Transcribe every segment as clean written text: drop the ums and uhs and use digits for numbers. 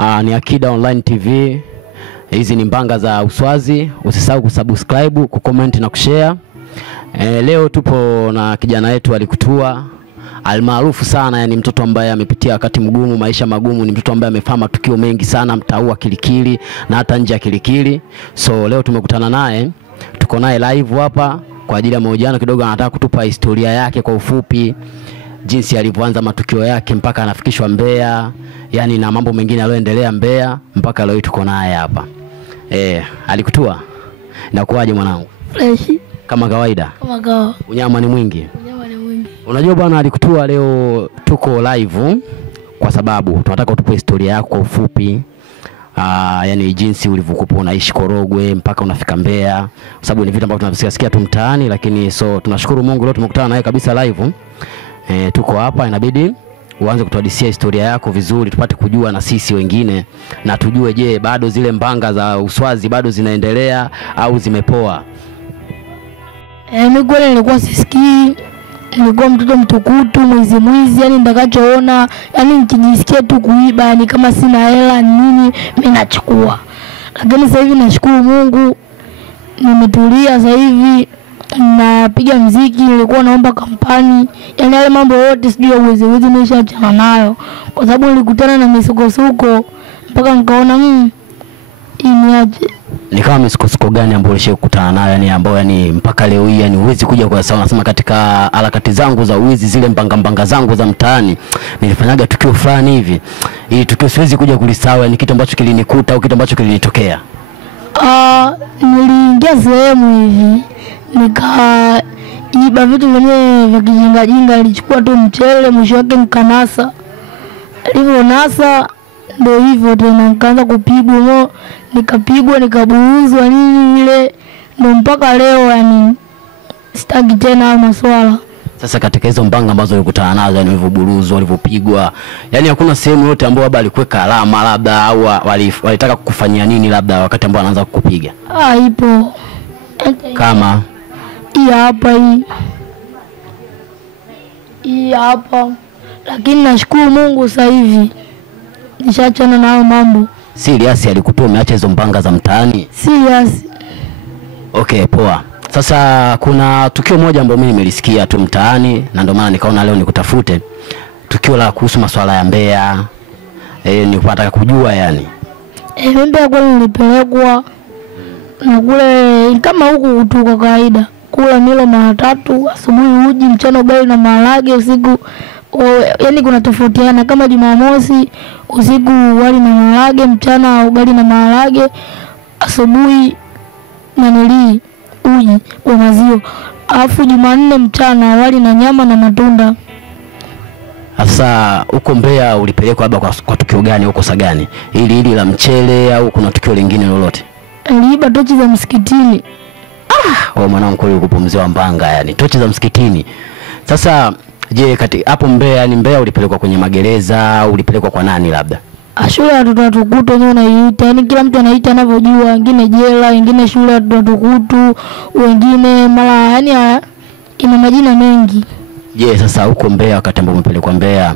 Ni Akida Online TV. Hizi ni mbanga za uswazi. Usisahau kusubscribe, kucomment na kushare. Leo tupo na kijana wetu Alikutua, almaarufu sana, yani mtoto ambaye amepitia wakati mgumu, maisha magumu, ni mtoto ambaye amefanya matukio mengi sana mtaua Kilikili na hata nje ya Kilikili. So leo tumekutana naye, tuko naye live hapa kwa ajili ya mahojiano kidogo. Anataka kutupa historia yake kwa ufupi, jinsi alivyoanza matukio yake mpaka anafikishwa Mbeya, yani na mambo mengine yaliyoendelea Mbeya mpaka leo tuko naye hapa. Alikutua, inakuaje mwanangu? Fresh. Kama kawaida. Kama kawaida. Unyama ni mwingi. Unyama ni mwingi. Unajua bwana Alikutua, leo tuko live kwa sababu tunataka utupe historia yako kwa ufupi. Yani jinsi ulivyokuwa unaishi Korogwe mpaka unafika Mbeya, kwa sababu ni vitu ambavyo tunavisikia tu mtaani, lakini so tunashukuru Mungu leo tumekutana naye kabisa live. Tuko hapa, inabidi uanze kutuhadithia historia yako vizuri tupate kujua na sisi wengine, na tujue je, bado zile mbanga za uswazi bado zinaendelea au zimepoa? Mimi kweli nilikuwa sisikii, nilikuwa mtoto mtukutu, mwizi, yani ndakachoona, yani nikijisikia tu kuiba, yani kama sina hela nini mimi nachukua. Lakini sasa hivi nashukuru Mungu nimetulia sasa hivi, napiga muziki, nilikuwa naomba kampani, yani yale mambo yote sijui uwezi nimeshaachana nayo, kwa sababu nilikutana na misukosuko mpaka nikaona niache. Ni kama misukosuko gani ambayo ulishakutana nayo, yani ambayo yani mpaka leo hii yani huwezi kuja kwa sawa? Nasema katika harakati zangu za uwizi, zile mbanga zangu za mtaani, nilifanyaga tukio fulani hivi, ili tukio siwezi kuja kulisahau, yani kitu ambacho kilinikuta au kitu ambacho kilinitokea. Niliingia sehemu hivi nikaiba vitu vyenyewe vya kijinga, nilichukua tu mchele, mwisho wake nikanasa. Hivyo nasa ndio hivyo tena nikaanza kupigwa, nikapigwa, nikabuuzwa nini ile, ndio mpaka leo yani sitaki tena maswala. Sasa katika hizo mbanga ambazo ulikutana nazo, yani ulivyoburuzwa, ulivyopigwa, yani hakuna sehemu yote ambayo baba alikuweka alama labda au walitaka kukufanyia nini labda wakati ambao anaanza kukupiga? Ipo. Kama hii hapa hii hapa, lakini nashukuru Mungu sasa hivi nishaachana na hayo mambo. Serious Alikutua, umeacha hizo mbanga za mtaani? Serious. Okay, poa. Sasa kuna tukio moja ambalo mimi nimelisikia tu mtaani, na ndio maana nikaona leo nikutafute. Tukio la kuhusu masuala ya Mbeya. Nilipata kujua yani. Mbeya kwa nilipelekwa na kule kama huku tu kwa kawaida. Kula milo mara 3, asubuhi uji, mchana ugali na maharage, usiku yani kuna tofautiana. Kama Jumamosi usiku wali na maharage, mchana ugali na maharage, asubuhi uji wa maziwa. Alafu Jumanne mchana wali na nyama na matunda. Sasa huko Mbeya ulipelekwa labda kwa tukio gani, huko kosa gani? Ili la mchele au kuna tukio lingine lolote? Aliiba tochi za msikitini. Mwanangu kweli ukupumziwa mbanga, yani tochi za msikitini. Sasa je, hapo Mbeya, yani Mbeya ulipelekwa kwenye magereza au ulipelekwa kwa nani labda? Shule ya watoto watukutu wenyewe wanaiita, yani kila mtu anaita anavyojua, wengine jela, wengine shule ya watoto watukutu, wengine mara, yani ina majina mengi. Je, sasa huko Mbeya wakati ambao umepelekwa Mbeya,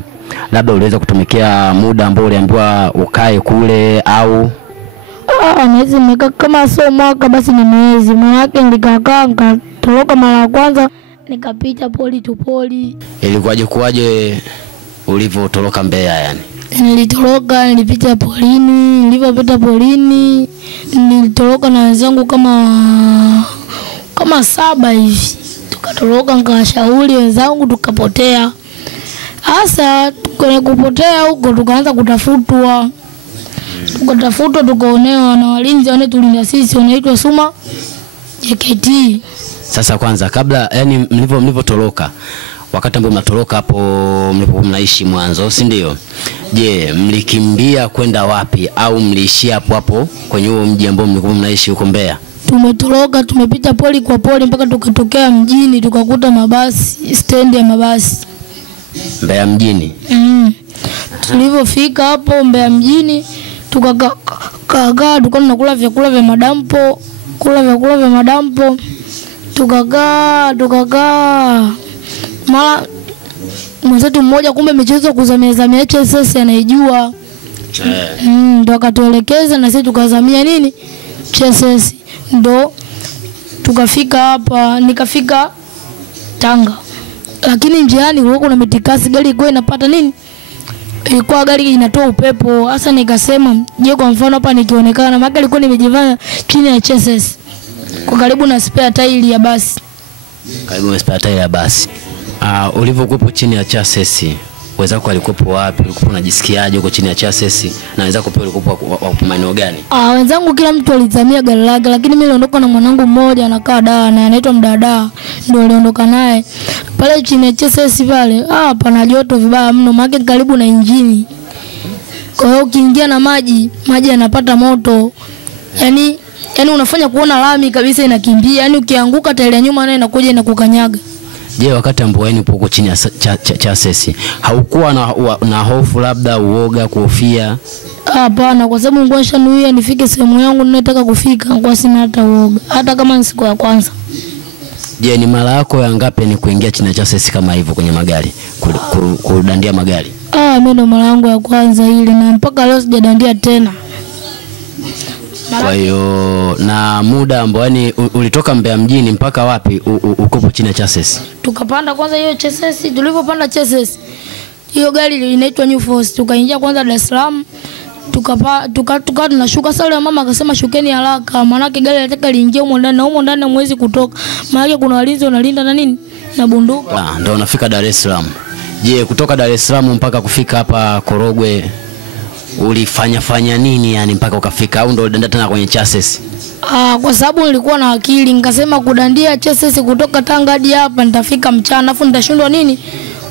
labda uliweza kutumikia muda ambao uliambiwa ukae kule au? Mwezi nimekaa kama sio mwaka basi ni mwezi. Mwaka nilikaa nikatoroka mara ya kwanza, nikapita poli tu poli. Kuaje ulivyotoroka Mbeya yani? Nilitoroka, nilipita polini, nilipopita polini nilitoroka na wenzangu kama 7 hivi. Tukatoroka, nikawashauri wenzangu, tukapotea. Hasa kwenye kupotea huko tukaanza kutafutwa. Tukatafutwa, tukaonewa na walinzi wanetulinda sisi, wanaitwa Suma JKT. Sasa kwanza kabla yani mlivyotoroka, wakati ambao mnatoroka hapo mlipokuwa mnaishi mwanzo, si ndio? Je, mlikimbia kwenda wapi au mliishia hapo kwenye huo mji ambao mlikuwa mnaishi huko Mbeya? Tumetoroka, tumepita poli kwa poli mpaka tukatokea mjini, tukakuta mabasi, stendi ya mabasi Mbeya mjini. Tulipofika hapo Mbeya mjini tukakaa tukawa tunakula vyakula vya madampo, tukakaa mara mwenzetu mmoja kumbe michezo kuzamia HSS anaijua, Ndo akatuelekeza na sisi tukazamia nini Chesesi, ndo tukafika hapa, nikafika Tanga. Lakini njiani kulikuwa kuna mitikasi, gari ilikuwa inapata nini, ilikuwa gari inatoa upepo. Hasa nikasema je, kwa mfano hapa nikionekana, maana ilikuwa nimejivana chini ya Chesesi kwa karibu na spare tire ya basi. Karibu na spare tire ya basi. Ulivyokuwa chini ya Chesesi, wenzako walikuwa wapi? Ulikuwa unajisikiaje uko chini ya Chesesi? Na wenzako pia walikuwa wapo maeneo gani? Wenzangu kila mtu alizamia gari lake, lakini mimi niliondoka na mwanangu mmoja anakaa Dar na anaitwa Mdada, ndio niliondoka naye. Pale chini ya Chesesi pale, pana joto vibaya mno, maana karibu na injini. Kwa hiyo ukiingia na maji yanapata moto. Yaani unafanya kuona lami kabisa inakimbia. Yaani ukianguka tairi ya nyuma nayo inakuja inakukanyaga. Je, wakati ambao yani upo chini ya Chesesi, haukuwa na hofu, labda uoga, kuhofia? Hapana, kwa sababu nilikuwa nishanuia nifike sehemu yangu ninayotaka kufika, kwa sina hata uoga, hata kama ni siku ya kwanza. Je, ni mara yako ya ngapi ni kuingia chini ya Chesesi kama hivyo kwenye magari, kudandia magari? Mimi ndo mara yangu ya kwanza ile, na mpaka leo sijadandia tena. Kwa hiyo na muda ambao yani ulitoka Mbeya mjini mpaka wapi ukopo chini ya Chesesi? Tukapanda kwanza hiyo Chesesi, tulipopanda Chesesi hiyo gari inaitwa New Force, tukaingia kwanza Dar es Salaam, tunashuka. Sasa mama akasema shukeni haraka, maana yake gari nataka liingie huko ndani, na huko ndani mwezi kutoka, maana yake kuna walinzi wanalinda na nini na bunduki. Ndio unafika Dar es Salaam. Je, kutoka Dar es Salaam mpaka kufika hapa Korogwe ulifanya nini yani mpaka ukafika, au ndio ulienda tena kwenye Chesesi? Kwa sababu nilikuwa na akili, nikasema kudandia Chesesi kutoka Tanga hadi hapa nitafika mchana, afu nitashindwa nini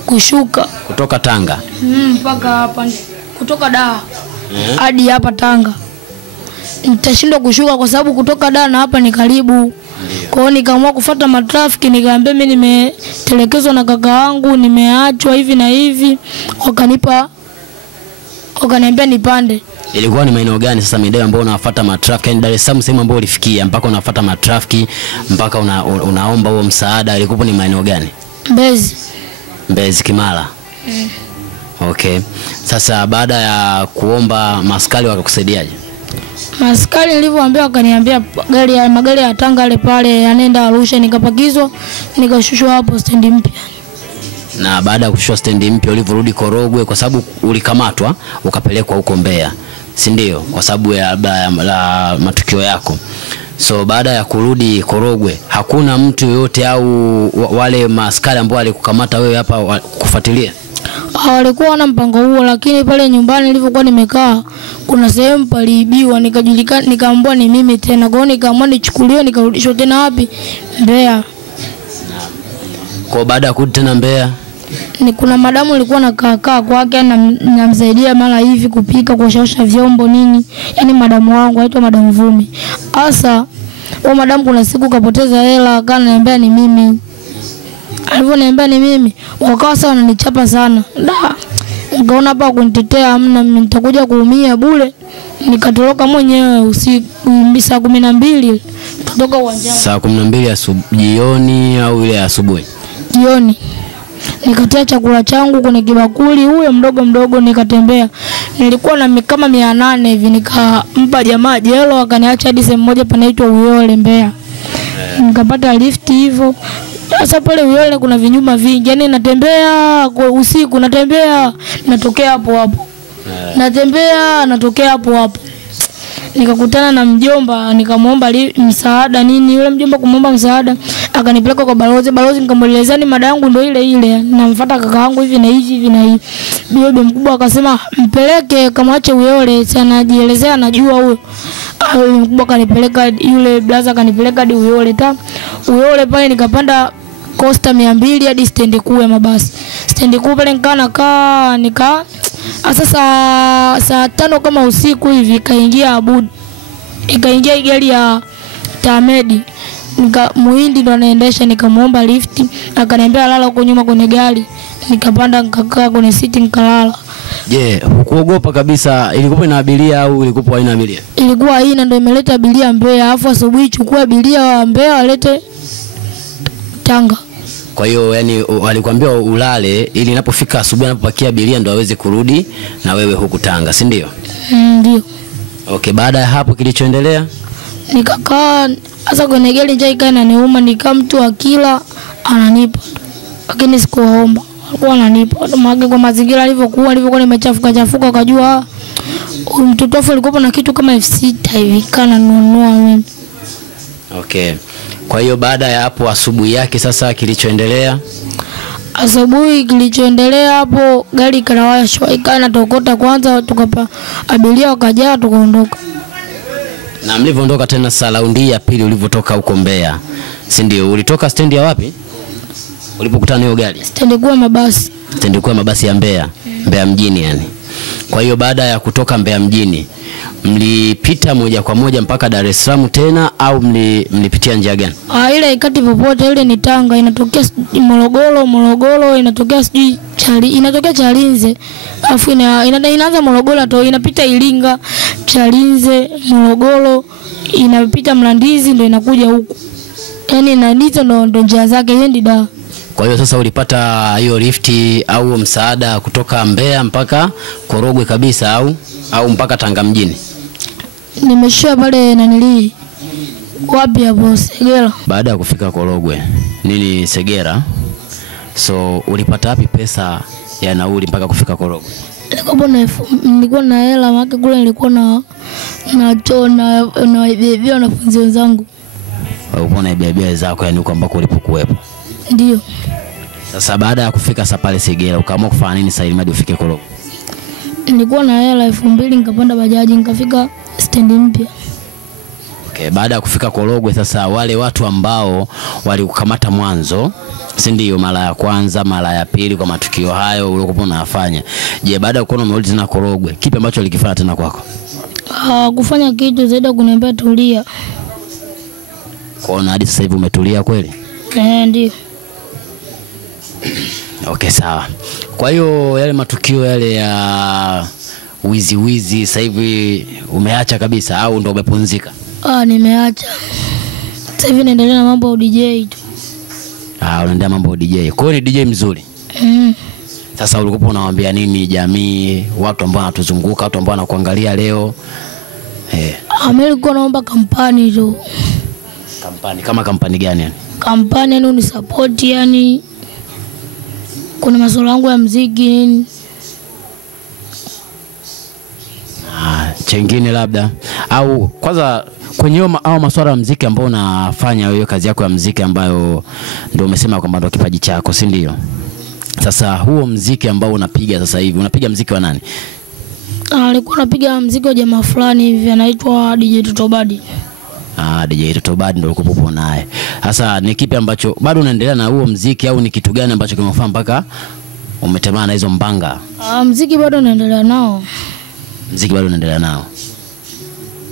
kushuka kutoka Tanga mpaka hapa, kutoka Dar hadi hapa Tanga nitashindwa kushuka, kwa sababu kutoka Dar na hapa ni karibu. Kwa hiyo nikaamua kufuata matrafiki, nikaambia mimi nimetelekezwa na kaka wangu, nimeachwa hivi na hivi, wakaniambia nipande. Ilikuwa ni maeneo gani sasa mideo ambao unafuata matrafiki? Yani Dar es Salaam sehemu ambayo ulifikia mpaka unafuata matrafiki mpaka unaomba huo msaada, ilikuwa ni maeneo gani? Mbezi Kimara. Okay. Sasa baada ya kuomba, maskari wakakusaidiaje? Maskari nilivyoambia wakaniambia magari ya Tanga yale pale yanaenda Arusha, nikapakizwa nikashushwa hapo stendi mpya. Na baada ya kushushwa stendi mpya ulivyorudi Korogwe, kwa sababu ulikamatwa ukapelekwa huko Mbeya, si ndio? Kwa sababu ya matukio yako. So baada ya kurudi Korogwe, hakuna mtu yote au wale maskari ambao walikukamata wewe hapa kufuatilia? Walikuwa wana mpango huo, lakini pale nyumbani nilipokuwa nimekaa kuna sehemu paliibiwa, nikajulikana, nikaambiwa ni mimi tena. Kwa hiyo nikaamua nichukuliwe nikarudishwa tena wapi? Mbeya. Kwa baada ya kurudi tena Mbeya, kuna madamu alikuwa anakaa kwake na namsaidia mara hivi kupika, kuosha vyombo nini. Yaani madamu wangu aitwa Madamu Vumi. Sasa huyo madamu kuna siku kapoteza hela, akaniambia ni mimi. Alivyoniambia ni mimi, wakawa sawa wananichapa sana. Nikaona hapa kunitetea hamna, nitakuja kuumia bure. Nikatoroka mwenyewe usiku saa 12 kutoka uwanjani. Saa 12 jioni au ile asubuhi? Jioni. Nikatia chakula changu kwenye kibakuli, huyo mdogo nikatembea. Nilikuwa na kama 800 hivi, nikampa jamaa jelo, akaniacha hadi sehemu moja panaitwa Uyole Mbeya. Nikapata lift hivyo. Sasa pale Uyole kuna vinyuma vingi, yani natembea usiku, natokea hapo. Natokea hapo. Nikakutana na mjomba, nikamuomba msaada nini. Yule mjomba kumuomba msaada, akanipeleka kwa balozi. Nikamuelezea ni mada yangu ndio ile, namfuata kaka yangu hivi na hivi. Bibi mkubwa akasema mpeleke kamwache Uyole, sana anajielezea anajua huyo. Yule mkubwa kanipeleka, yule blaza kanipeleka hadi Uyole. Uyole pale nikapanda Costa 200 hadi stendi kuu ya mabasi. Stendi kuu pale nika sasa saa 5 kama usiku hivi ikaingia gari ya Tamedi. Muhindi ndo anaendesha, nikamuomba lift, akaniambia lala huko nyuma kwenye gari. Nikapanda nikakaa kwenye siti nikalala. Je, hukuogopa kabisa? Ilikuwa ina abiria au ilikuwa haina abiria? Ilikuwa haina, ndio imeleta abiria Mbeya, afu asubuhi chukua abiria wa Mbeya walete Tanga. Kwa hiyo yani walikwambia ulale ili inapofika asubuhi anapopakia abiria ndo aweze kurudi na wewe huku Tanga, si ndio? Ndio. Okay, baada ya hapo kilichoendelea? Nikakaa sasa kwenye gari, njaa ikawa inaniuma, nikaa mtu akila ananipa. Lakini sikuwaomba. Alikuwa ananipa. Maana kwa mazingira alivyokuwa nimechafuka akajua huyu mtoto wako alikuwa na kitu kama 6,000 hivi kana nunua mimi. Okay. Kwa hiyo baada ya hapo asubuhi yake sasa kilichoendelea? Asubuhi kilichoendelea hapo gari ikawashwa, ikana tokota kwanza, tukapa abiria wakajaa tukaondoka. Na mlivyoondoka tena sasa raundi ya pili ulivyotoka huko Mbeya, si ndio? Ulitoka stendi ya wapi? Ulipokutana hiyo gari? Stendi kwa mabasi. Stendi kwa mabasi ya Mbeya, Mbeya mjini yani. Kwa hiyo baada ya kutoka Mbeya mjini, mlipita moja kwa moja mpaka Dar es Salaam tena au mlipitia njia gani? Ile ikati popote, ile ni Tanga, inatokea Morogoro inatokea sijui inatokea Chalinze. Alafu inaanza Morogoro to inapita Iringa, Chalinze, Morogoro, inapita Mlandizi ndio inakuja huku. Yaani na hizo ndo njia zake yendi da. Kwa hiyo sasa ulipata hiyo lifti au msaada kutoka Mbeya mpaka Korogwe kabisa au mpaka Tanga mjini? Nimeshia pale nanili wapi hapo Segera. Baada ya kufika Korogwe nini Segera, so ulipata wapi pesa ya nauli mpaka kufika Korogwe? Nilikuwa na hela, maana kule nilikuwa na bebea wanafunzi wenzangu. Ulikuwa na bebea zako yani uko ambako ulipokuwepo? Ndio. Sasa baada ya kufika sasa pale Segera ukaamua kufanya nini sasa ili hadi ufike Korogwe? Nilikuwa na hela 2,000 nikapanda bajaji nikafika stendi mpya. Okay, baada ya kufika Korogwe sasa wale watu ambao walikukamata mwanzo, si ndio, mara ya kwanza, mara ya pili kwa matukio hayo ulikokuwa unafanya. Je, baada ya kuona umerudi tena Korogwe, kipi ambacho walikifanya tena kwako? Kufanya kitu zaidi kuniambia tulia. Kwa hadi sasa hivi umetulia kweli? Ndio. Okay, sawa. Kwa hiyo yale matukio yale ya wizi sasa hivi umeacha kabisa au ndio umepumzika? Nimeacha. Sasa hivi naendelea na mambo ya DJ tu. Unaendelea mambo ya DJ. Kwa hiyo ni DJ mzuri. Sasa ulikuwa unawaambia nini jamii, watu ambao wanatuzunguka, watu ambao wanakuangalia leo? Mimi nilikuwa naomba kampani tu. Kampani kama kampani gani yani? Kampani ni support yani. Kuna masuala yangu ya muziki nini. Chengine labda au kwanza kwenye au masuala ya muziki ambao unafanya wewe, kazi yako ya muziki ambayo ndio umesema kwamba ndio kipaji chako, si ndio? Sasa huo muziki ambao unapiga sasa hivi, unapiga muziki wa nani? Alikuwa anapiga muziki wa jamaa fulani hivi anaitwa DJ Totobadi. DJ Totobadi ndio ulikopo naye. Sasa ni kipi ambacho bado unaendelea na huo muziki au ni kitu gani ambacho kimefanya mpaka umetemana na hizo mbanga? Muziki bado naendelea nao. Muziki bado unaendelea nao.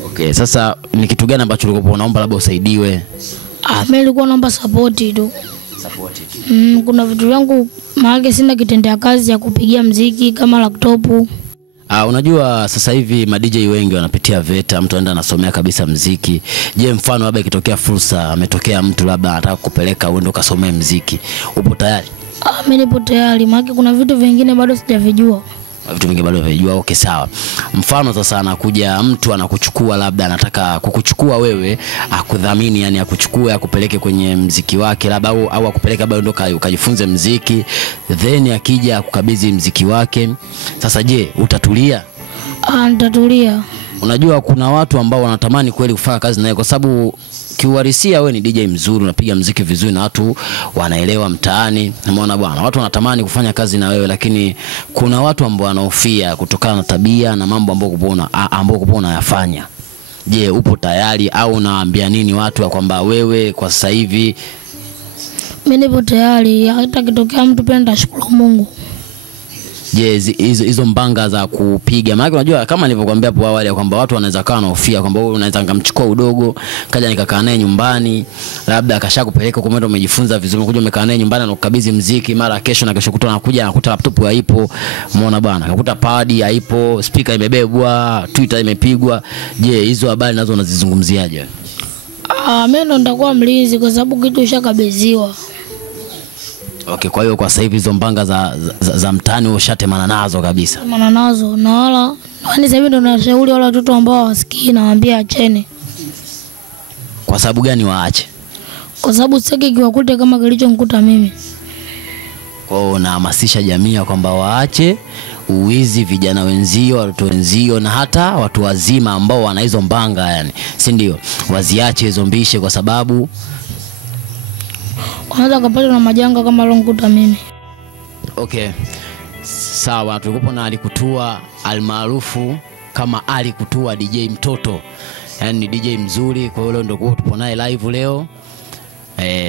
Okay, sasa ni kitu gani ambacho ulikopo unaomba labda usaidiwe? Mimi nilikuwa naomba support tu. Support tu. Kuna vitu vyangu maana sina kitendea kazi ya kupigia muziki kama laptop. Unajua sasa hivi ma DJ wengi wanapitia VETA, mtu anaenda anasomea kabisa muziki. Je, mfano labda ikitokea fursa, ametokea mtu labda anataka kupeleka uende ukasomee muziki, upo tayari? Mimi nipo tayari, maana kuna vitu vingine bado sijavijua. Vitu vingine bado hujajua. Okay, sawa. Mfano sasa anakuja mtu anakuchukua, labda anataka kukuchukua wewe, akudhamini yani akuchukue akupeleke kwenye muziki wake labda au akupeleke labda ndo ukajifunze muziki, then akija akukabidhi muziki wake. Sasa je, utatulia? Nitatulia. Unajua kuna watu ambao wanatamani kweli kufanya kazi naye kwa sababu kiuhalisia wewe ni DJ mzuri, unapiga muziki vizuri na watu wanaelewa mtaani. Umeona bwana, watu wanatamani kufanya kazi na wewe, lakini kuna watu ambao wanahofia kutokana na tabia na mambo ambayo unayafanya. Je, upo tayari au unaambia nini watu kwamba wewe kwa sasa hivi? Mimi nipo tayari, hata kitokea mtu pia nitashukuru Mungu. Je, hizo mbanga za kupiga, maana unajua kama nilivyokuambia hapo awali kwamba watu wanaweza kaa na hofia kwamba wewe unaweza ngamchukua udogo kaja nikakaa naye nyumbani, labda akashakupeleka kwa mtu umejifunza vizuri, kuja umekaa naye nyumbani na kukabidhi muziki, mara kesho na kesho kutwa anakuja anakuta laptop haipo, umeona bwana, akakuta pad haipo, speaker imebebwa, Twitter imepigwa. Je, hizo habari nazo unazizungumziaje? Mimi ndo nitakuwa mlinzi kwa sababu kitu ushakabidhiwa. Okay, kwa hiyo kwa sasa hivi hizo mbanga za mtaani ushatemana nazo kabisa. Temana nazo na wala Yaani sasa hivi ndo nashauri wale watoto ambao hawasikii, nawaambia acheni. Kwa sababu gani waache? Kwa sababu sitaki kiwakute kama kilichomkuta mimi. Kwa hiyo unahamasisha jamii kwamba waache uwizi, vijana wenzio, watoto wenzio na hata watu wazima ambao wana hizo mbanga yani, si ndio? Waziache hizo mbishe kwa sababu wanaweza kupata na majanga kama alonikuta mimi. Okay. Sawa, tulikuwa na Alikutua almaarufu kama Alikutua DJ mtoto. Yaani DJ mzuri, kwa hiyo ndio tupo naye live leo.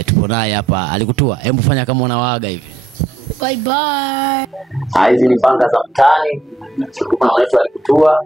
Tupo naye hapa Alikutua. Hebu fanya kama unawaaga hivi. Bye bye. Hizi ni mbanga za mtaani. Tulikuwa na Alikutua.